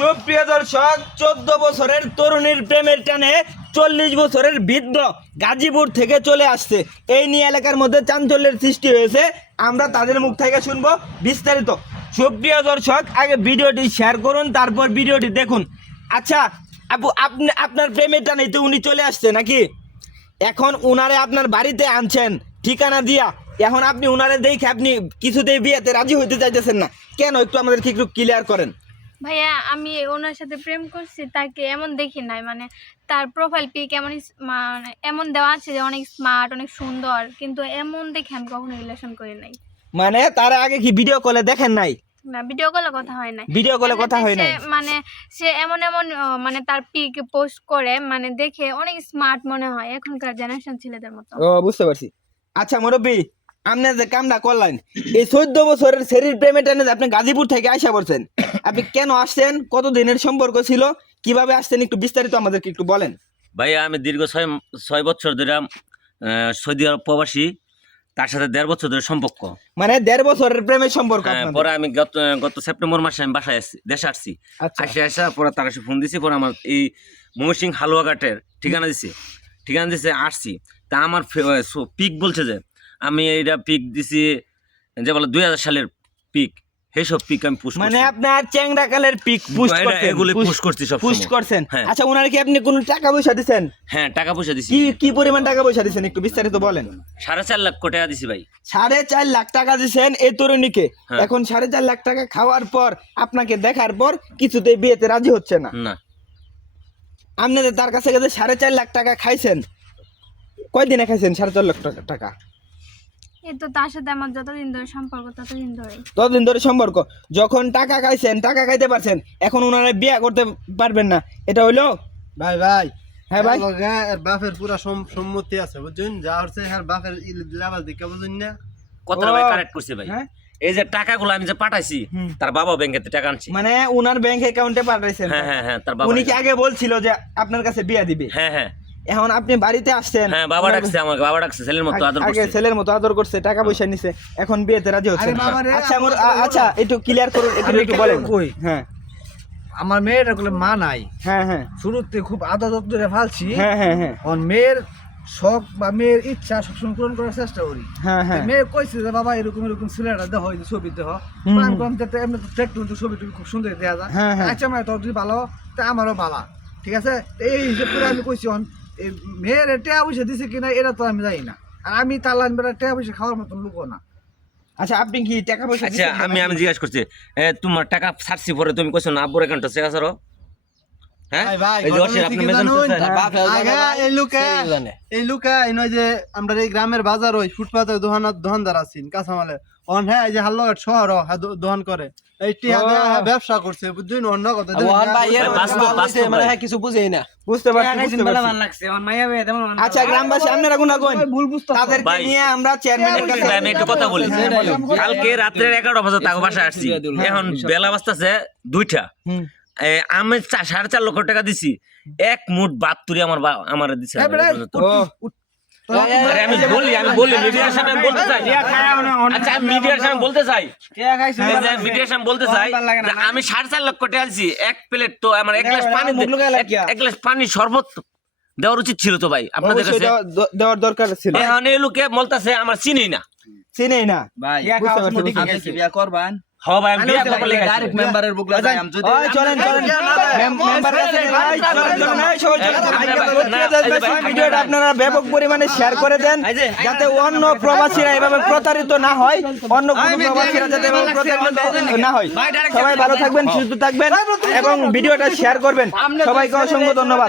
সুপ্রিয় দর্শক, 14 বছরের তরুণীর প্রেমের টানে 40 বছরের বৃদ্ধ গাজীপুর থেকে চলে আসছে। এই নিয়ে এলাকার মধ্যে চাঞ্চল্যের সৃষ্টি হয়েছে। আমরা তাদের মুখ থেকে শুনবো বিস্তারিত। সুপ্রিয় দর্শক, আগে ভিডিওটি শেয়ার করুন, তারপর ভিডিওটি দেখুন। আচ্ছা আপু, আপনার প্রেমের টানে তো উনি চলে আসছে নাকি? এখন উনারে আপনার বাড়িতে আনছেন ঠিকানা দিয়া, এখন আপনি উনারে দেখে আপনি কিছুতেই বিয়েতে রাজি হইতে চাইতেছেন না কেন? একটু আমাদেরকে একটু ক্লিয়ার করেন। ভাইয়া, আমি ওনার সাথে প্রেম করছি, তাকে এমন দেখি নাই। মানে তার প্রোফাইল পিক এমন মানে এমন দেওয়া আছে যে অনেক স্মার্ট, অনেক সুন্দর, কিন্তু এমন দেখে আমি কখনো রিলেশন করি নাই। মানে তার আগে কি ভিডিও কলে দেখেন নাই? না, ভিডিও কলে কথা হয় নাই। ভিডিও কলে কথা হয় নাই? মানে সে এমন মানে তার পিক পোস্ট করে, মানে দেখে অনেক স্মার্ট মনে হয় এখনকার জেনারেশন ছেলেদের মতো। ও, বুঝতে পারছি। আচ্ছা মুরব্বী, আপনি যে কামটা করলেন, এই 14 বছরের শরীর প্রেমে টেনে আপনি গাজীপুর থেকে আসা পড়ছেন, আপনি কেন আসছেন? কত দিনের সম্পর্ক ছিল? কিভাবে আসছেন? একটু বিস্তারিত আমাদেরকে একটু বলেন। ভাইয়া, আমি দীর্ঘ ছয় বছর ধরে সৌদি আরব প্রবাসী। তার সাথে 1.5 বছর ধরে সম্পর্ক। মানে 1.5 বছরের প্রেমের সম্পর্ক আপনাদের? পরে আমি গত সেপ্টেম্বর মাসে আমি বাসায় দেশে আসছি। আচ্ছা। আসা পরে তার কাছে ফোন দিছি, পরে আমার এই ময়মনসিংহ হালুয়াঘাটের ঠিকানা দিছে আসছি। তা আমার পিক বলছে যে আমি এইটা পিক দিছি, যে বলে 2000 সালের পিক, সেইসব পিক আমি পুশ মানে আপনার চ্যাংড়া কালের পিক পুশ করছেন? এগুলি পুশ করছি সব পুশ করছেন। হ্যাঁ। আচ্ছা, ওনারে কি আপনি কোনো টাকা পয়সা দিবেন? হ্যাঁ, টাকা পয়সা দিছি। কি পরিমাণ টাকা পয়সা দিবেন একটু বিস্তারিত বলেন। 4.5 লাখ টাকা দিছি ভাই। 4.5 লাখ টাকা দিচ্ছেন এই তরুণীকে। হ্যাঁ। এখন 4.5 লাখ টাকা খাওয়ার পর, আপনাকে দেখার পর কিছুতেই বিয়েতে রাজি হচ্ছে না। না, আপনাদের তার কাছে 4.5 লাখ টাকা খাইছেন। কয়দিনে খাইছেন 4.5 লাখ টাকা? এই তো তার সাথে আমার যতদিন ধরে সম্পর্ক ততদিন ধরে। ততদিন ধরে সম্পর্ক। যখন টাকা খাইছেন, টাকা খাইতে পারছেন, এখন ওনারা বিয়ে করতে পারবেন না, এটা হইলো? ভাই হ্যাঁ ভাই, এর বাপের পুরা সম্মতি আছে, বুঝছেন? যা হচ্ছে হ্যাঁ বাপের লেভেল দেখে, বুঝুন না? কথাটা ভাই কারেক্ট করছে ভাই। হ্যাঁ? এই যে টাকাগুলো আমি যে পাঠাইছি, তার বাবা ব্যাংকেতে টাকা আনছি। মানে উনার ব্যাংক অ্যাকাউন্টে পাঠাইছেন? হ্যাঁ, তার বাবা। উনি কি আগে বলছিল যে আপনার কাছে বিয়ে দিবে? হ্যাঁ, এখন আপনি বাড়িতে আসছেন, হ্যাঁ, বাবা ডাকছে আমাকে, বাবা ডাকছে, ছেলের মতো আদর আগে করছে। ছেলের মতো আদর করছে, টাকা পয়সা নিছে, এখন বিয়েতে রাজি হচ্ছে আরে না। বাবা রে, আচ্ছা আচ্ছা, একটু ক্লিয়ার করুন, একটু বলেন। হ্যাঁ আমার মেয়েটা গুলো মা নাই। হ্যাঁ শুরুতে খুব আদর যত্নে ফালছি। হ্যাঁ মেয়ের শখ বা মেয়ের ইচ্ছা সবসময় পূরণ করার চেষ্টা করি। হ্যাঁ। মেয়ে কইছে যে বাবা এরকম ছেলেটা দেখো, এই যে ছবি দেখো, আমি বললাম যে এমনি তো দেখতে কিন্তু ছবি টবি খুব সুন্দর দেওয়া যায়। হ্যাঁ। আচ্ছা মেয়ে, তোর যদি ভালো তা আমারও ভালো, ঠিক আছে? তো এই হিসেব করে আমি কইছি, মেয়ের টাকা পয়সা দিছে কিনা এটা তো আমি জানি না, আর আমি তার লাইন বেড়া টাকা পয়সা খাওয়ার মতন লোকও না। আচ্ছা, আপনি কি টাকা পয়সা আচ্ছা, আমি জিজ্ঞাসা করছি, তোমার টাকা ছাড়ছি পরে তুমি কইছো না আব্বুর অ্যাকাউন্টে চেক আছে? হ্যাঁ ভাই, এই যে অসির আপনি মেজান এই লুকা যে আমরা এই গ্রামের বাজার ওই ফুটপাতে দোকানদার আছেন কাঁচামালে, হ্যাঁ এই যে হালুয়াঘাট শহর দোকান করে, এই ব্যবসা করছে, বুঝছেন? অন্য কথা কিছু বুঝেই না। বুঝতে পারছি। আচ্ছা, গ্রামবাসী আপনারা কোন ভুল বুঝতে, তাদেরকে নিয়ে আমরা চেয়ারম্যানের কাছে আমি একটু কথা বলি। কালকে রাত্রে 11টা বাজে তাকে বাসায় আসছি, এখন বেলা বাজতেছে 2টা। আমি 4.5 লক্ষ টাকা দিছি, এক মুঠ বাদ তুরি আমার দিছে। আমি বলি মিডিয়ার সামনে বলতে চাই। আচ্ছা, আমি মিডিয়ার সামনে বলতে চাই, যে আমি 4.5 লক্ষ টাকা দিছি, এক প্লেট তো আমার এক গ্লাস পানি শরবত দেওয়ার উচিত ছিল তো ভাই আপনাদের কাছে, দেওয়ার দরকার ছিল। এখন এই লোকে বলতেছে আমার চিনি না। চিনেই না ভাই, বিয়া করবেন? হ্যাঁ ভাই, আমি বিয়া করব লাগা ডাইরেক্ট মেম্বারের বুকলা যাই আমি যদি চলেন মেম্বার কাছে ভাই, চলেন ভিডিওটা আপনারা ব্যাপক পরিমাণে শেয়ার করে দেন, যাতে অন্য প্রবাসীরা এভাবে প্রতারিত না হয়, অন্য কোনো প্রবাসীরা যাতে এভাবে প্রতারিত না হয়। সবাই ভালো থাকবেন, সুস্থ থাকবেন এবং ভিডিওটা শেয়ার করবেন। সবাইকে অসংখ্য ধন্যবাদ।